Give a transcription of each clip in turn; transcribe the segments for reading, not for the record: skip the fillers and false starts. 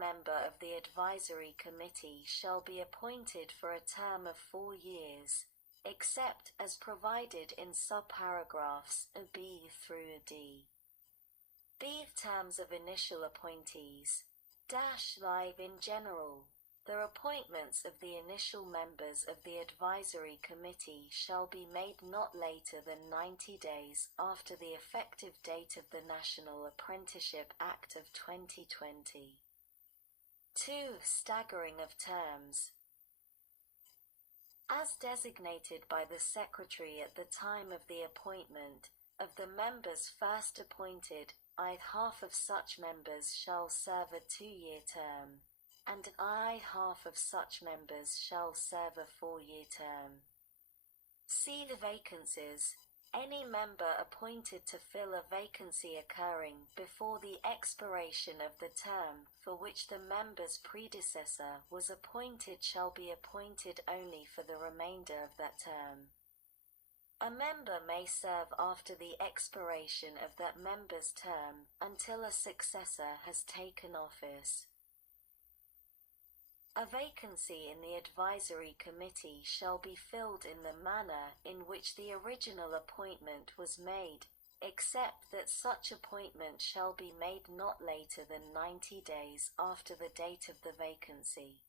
member of the advisory committee shall be appointed for a term of 4 years, except as provided in subparagraphs B through D. B. Terms of initial appointees. Live in general. The appointments of the initial members of the advisory committee shall be made not later than 90 days after the effective date of the National Apprenticeship Act of 2020. 2. Staggering of terms. As designated by the Secretary at the time of the appointment, of the members first appointed, half of such members shall serve a 2-year term, and half of such members shall serve a 4-year term. See the vacancies. Any member appointed to fill a vacancy occurring before the expiration of the term for which the member's predecessor was appointed shall be appointed only for the remainder of that term. A member may serve after the expiration of that member's term until a successor has taken office. A vacancy in the advisory committee shall be filled in the manner in which the original appointment was made, except that such appointment shall be made not later than 90 days after the date of the vacancy.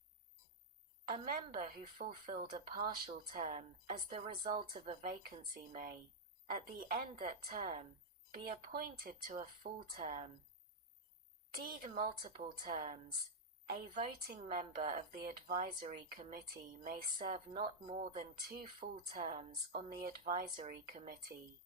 A member who fulfilled a partial term as the result of a vacancy may, at the end of that term, be appointed to a full term. Multiple terms. A voting member of the advisory committee may serve not more than 2 full terms on the advisory committee.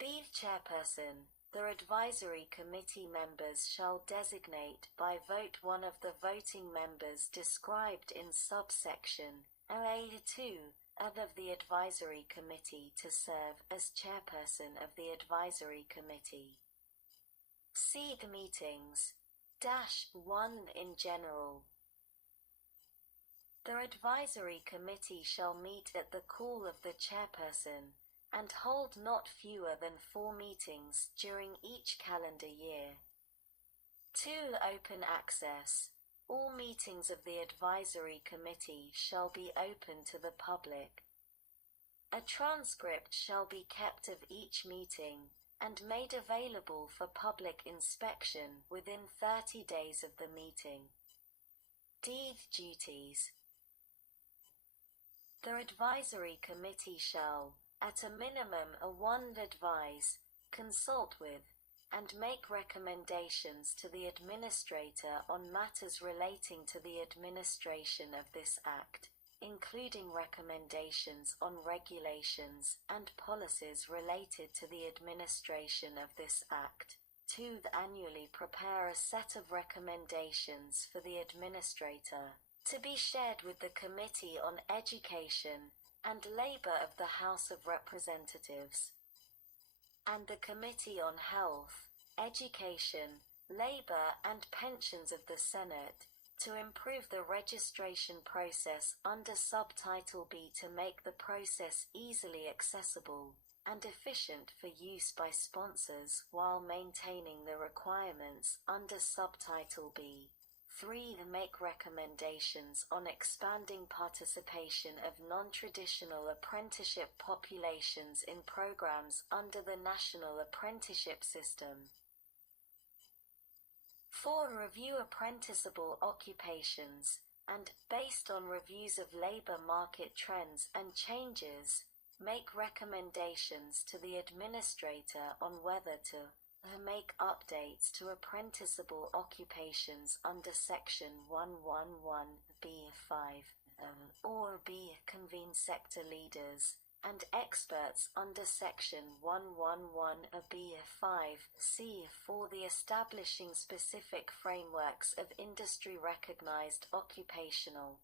Chairperson. The advisory committee members shall designate by vote one of the voting members described in subsection A2 of the advisory committee to serve as chairperson of the advisory committee. Meetings. 1 in general. The advisory committee shall meet at the call of the chairperson and hold not fewer than 4 meetings during each calendar year. 2. Open access. All meetings of the advisory committee shall be open to the public. A transcript shall be kept of each meeting and made available for public inspection within 30 days of the meeting. Duties. The advisory committee shall, at a minimum, advise, consult with, and make recommendations to the administrator on matters relating to the administration of this Act, including recommendations on regulations and policies related to the administration of this Act. 2. Annually prepare a set of recommendations for the administrator, to be shared with the Committee on Education and Labour of the House of Representatives, and the Committee on Health, Education, Labour and Pensions of the Senate, to improve the registration process under Subtitle B to make the process easily accessible and efficient for use by sponsors while maintaining the requirements under Subtitle B. 3. Make recommendations on expanding participation of non-traditional apprenticeship populations in programs under the National Apprenticeship System. 4. Review apprenticeable occupations, and, based on reviews of labour market trends and changes, make recommendations to the administrator on whether to make updates to apprenticeable occupations under Section 111(b)(5), or B. Convene sector leaders and experts under Section 111(b)(5)(c) for the establishing specific frameworks of industry-recognized occupational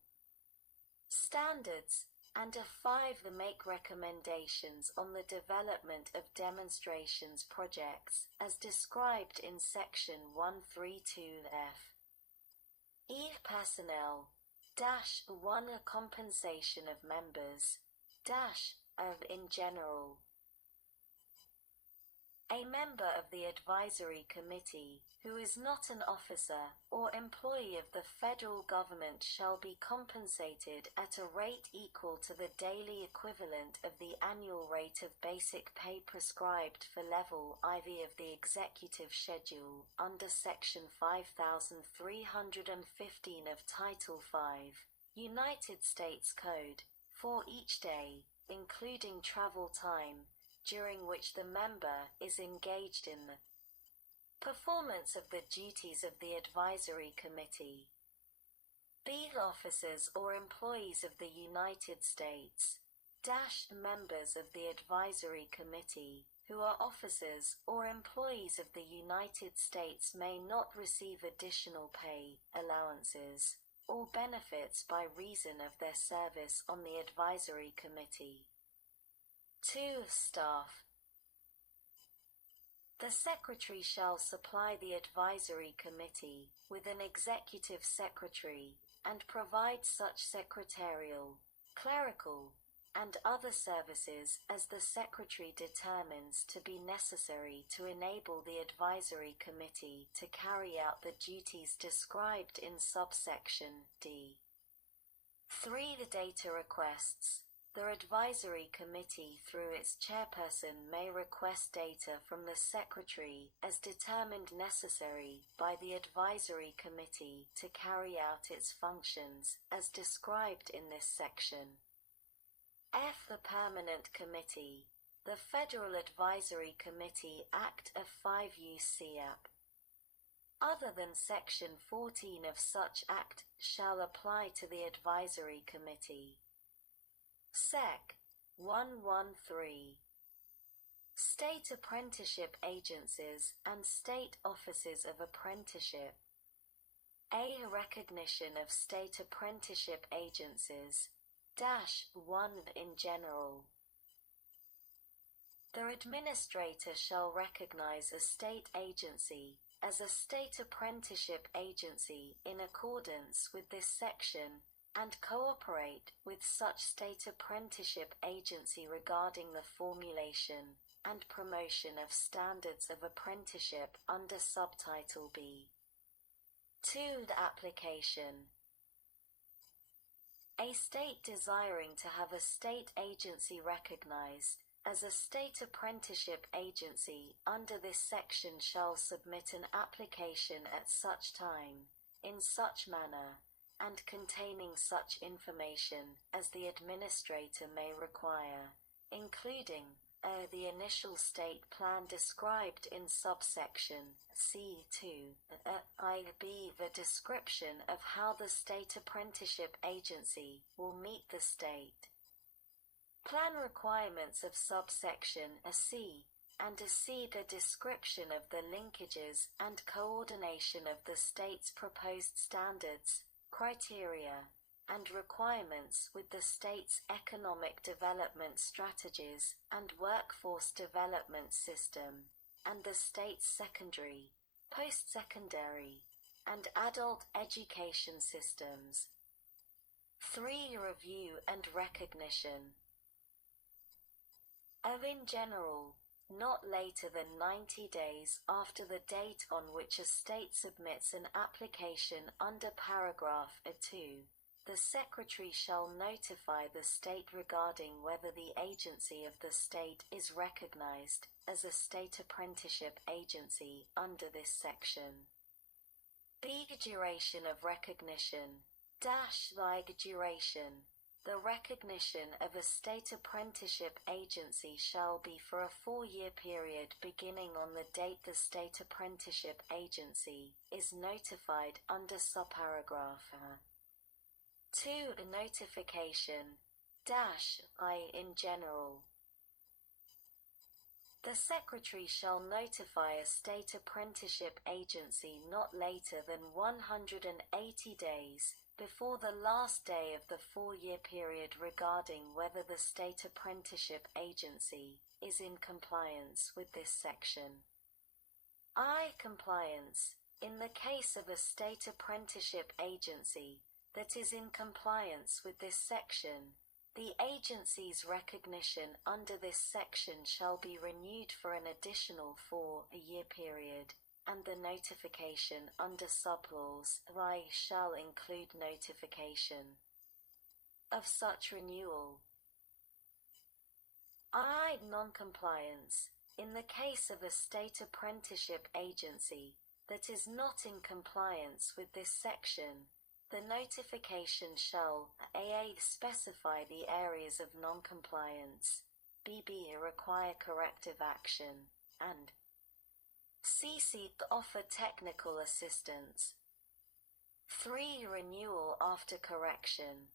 standards, and 5. Make recommendations on the development of demonstrations projects as described in Section 132(f). Personnel. 1. Compensation of members. Of in general. A member of the advisory committee, who is not an officer or employee of the federal government, shall be compensated at a rate equal to the daily equivalent of the annual rate of basic pay prescribed for Level IV of the Executive Schedule under Section 5315 of Title V, United States Code, for each day, including travel time, during which the member is engaged in the performance of the duties of the advisory committee. B. Officers or employees of the United States members of the advisory committee who are officers or employees of the United States may not receive additional pay, allowances, or benefits by reason of their service on the advisory committee. 2. Staff. The Secretary shall supply the advisory committee with an executive secretary and provide such secretarial, clerical, and other services as the Secretary determines to be necessary to enable the advisory committee to carry out the duties described in subsection D. 3. The data requests. The advisory committee, through its chairperson, may request data from the Secretary as determined necessary by the advisory committee to carry out its functions as described in this section. F. The Permanent Committee. The Federal Advisory Committee Act of 5 U.C.A.P. other than Section 14 of such Act shall apply to the advisory committee. Sec. 113. State apprenticeship agencies and state offices of apprenticeship. A. Recognition of state apprenticeship agencies. 1. In general. The administrator shall recognize a state agency as a state apprenticeship agency in accordance with this section and cooperate with such state apprenticeship agency regarding the formulation and promotion of standards of apprenticeship under Subtitle B. 2. The application. A state desiring to have a state agency recognized as a state apprenticeship agency under this section shall submit an application at such time, in such manner, and containing such information as the administrator may require, including the initial state plan described in subsection C2, i.e. the description of how the state apprenticeship agency will meet the state plan requirements of subsection C, and C. The description of the linkages and coordination of the state's proposed standards, criteria, and requirements with the state's economic development strategies and workforce development system, and the state's secondary, post-secondary, and adult education systems. 3. Review and recognition. In general, not later than 90 days after the date on which a state submits an application under paragraph A2, the Secretary shall notify the state regarding whether the agency of the state is recognized as a state apprenticeship agency under this section. B. Duration of recognition. Duration. The recognition of a state apprenticeship agency shall be for a 4-year period beginning on the date the state apprenticeship agency is notified under subparagraph A. 2. Notification. In general. The Secretary shall notify a state apprenticeship agency not later than 180 days before the last day of the 4-year period regarding whether the state apprenticeship agency is in compliance with this section. Compliance. In the case of a state apprenticeship agency that is in compliance with this section, The agency's recognition under this section shall be renewed for an additional 4-year period, and the notification under subclause I shall include notification of such renewal. I. Non-compliance. In the case of a state apprenticeship agency that is not in compliance with this section, the notification shall a. specify the areas of non-compliance, b. require corrective action, and c. offer technical assistance. 3. Renewal after correction.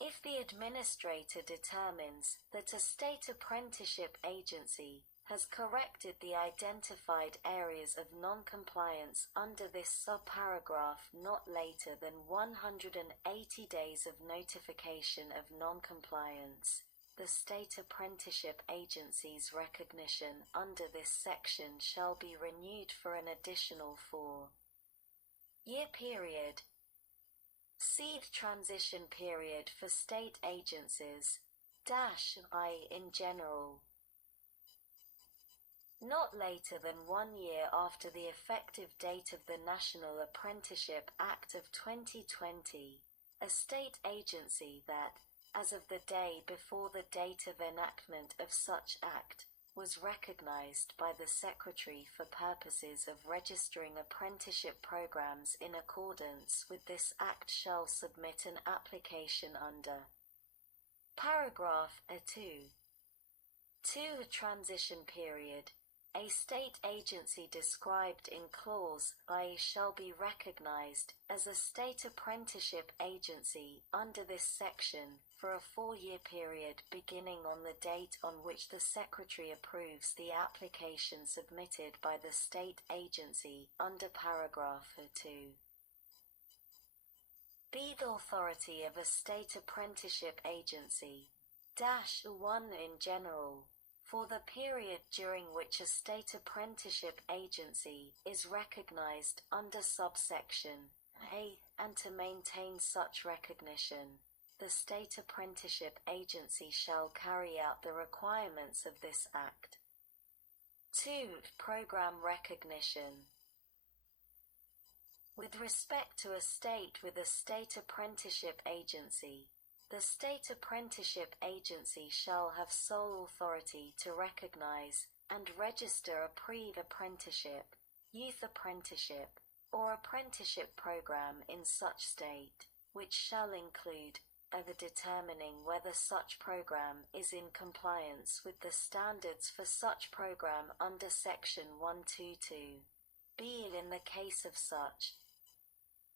If the administrator determines that a state apprenticeship agency has corrected the identified areas of non-compliance under this subparagraph not later than 180 days of notification of non-compliance, the state apprenticeship agency's recognition under this section shall be renewed for an additional 4-year period. See transition period for state agencies (I) in general. Not later than 1 year after the effective date of the National Apprenticeship Act of 2020, a state agency that, as of the day before the date of enactment of such act, was recognized by the Secretary for purposes of registering apprenticeship programs in accordance with this Act shall submit an application under Paragraph A2. 2. Transition period. A state agency described in Clause I shall be recognized as a state apprenticeship agency under this section for a 4-year period beginning on the date on which the Secretary approves the application submitted by the state agency under paragraph 2. B. The authority of a state apprenticeship agency (1) in general, for the period during which a state apprenticeship agency is recognized under subsection A, and to maintain such recognition, the state apprenticeship agency shall carry out the requirements of this Act. 2. Program recognition. With respect to a state with a state apprenticeship agency, the state apprenticeship agency shall have sole authority to recognize and register a pre-apprenticeship, youth apprenticeship, or apprenticeship program in such state, which shall include the determining whether such program is in compliance with the standards for such program under Section 122. B. In the case of such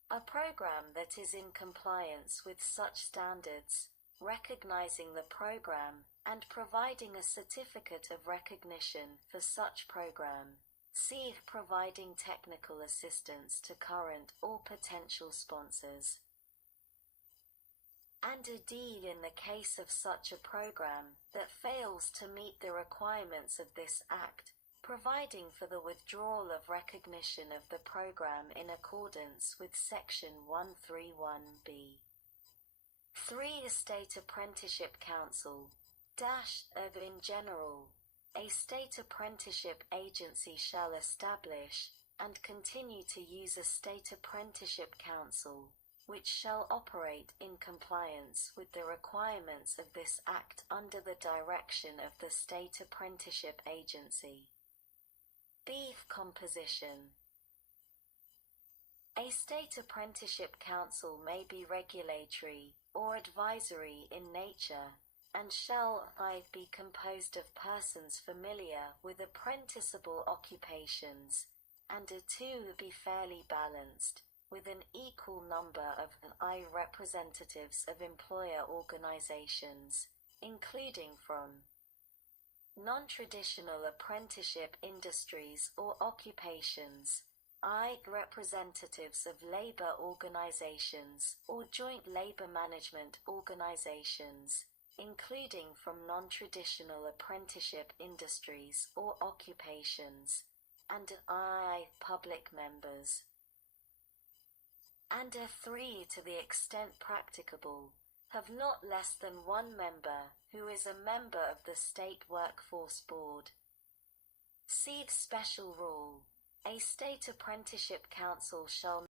a program that is in compliance with such standards, recognizing the program and providing a certificate of recognition for such program. C. Providing technical assistance to current or potential sponsors. And a D. In the case of such a program that fails to meet the requirements of this Act, providing for the withdrawal of recognition of the program in accordance with Section 131B. 3. State Apprenticeship Council in general, a state apprenticeship agency shall establish and continue to use a state apprenticeship council, which shall operate in compliance with the requirements of this Act under the direction of the state apprenticeship agency. B. Composition. A state apprenticeship council may be regulatory or advisory in nature, and shall be composed of persons familiar with apprenticeable occupations, and be fairly balanced, with an equal number of representatives of employer organizations, including from non-traditional apprenticeship industries or occupations, representatives of labor organizations or joint labor management organizations, including from non-traditional apprenticeship industries or occupations, and public members. And 3. To the extent practicable, have not less than one member, who is a member of the State Workforce Board. See Special Rule. A State Apprenticeship Council shall